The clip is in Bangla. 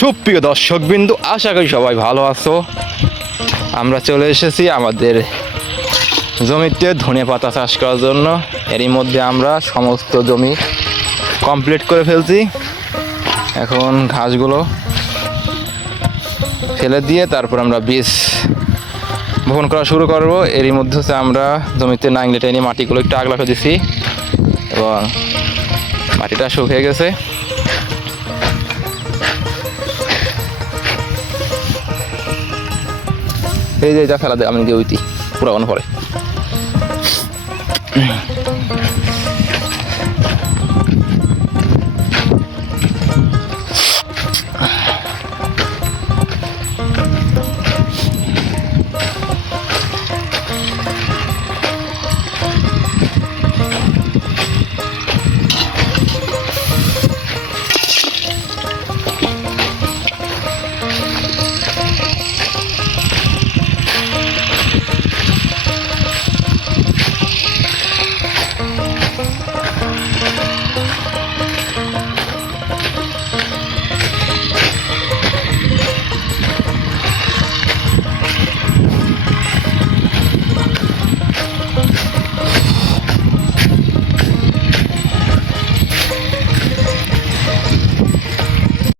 সুপ্রিয় দর্শকবৃন্দু, আশা করি সবাই ভালো আছো। আমরা চলে এসেছি আমাদের জমিতে ধনেপাতা চাষ করার জন্য। এরই মধ্যে আমরা সমস্ত জমি কমপ্লিট করে ফেলছি। এখন ঘাসগুলো ফেলে দিয়ে তারপর আমরা বীজ বপন করা শুরু করব। এরই মধ্যে হচ্ছে আমরা জমিতে নাঙলে টেনে মাটিগুলো একটু আগলা করে দিছি এবং মাটিটা শুকিয়ে গেছে। এই যে যা ফেলা দেয় আমি গিয়ে ওইটি পুরানো পরে।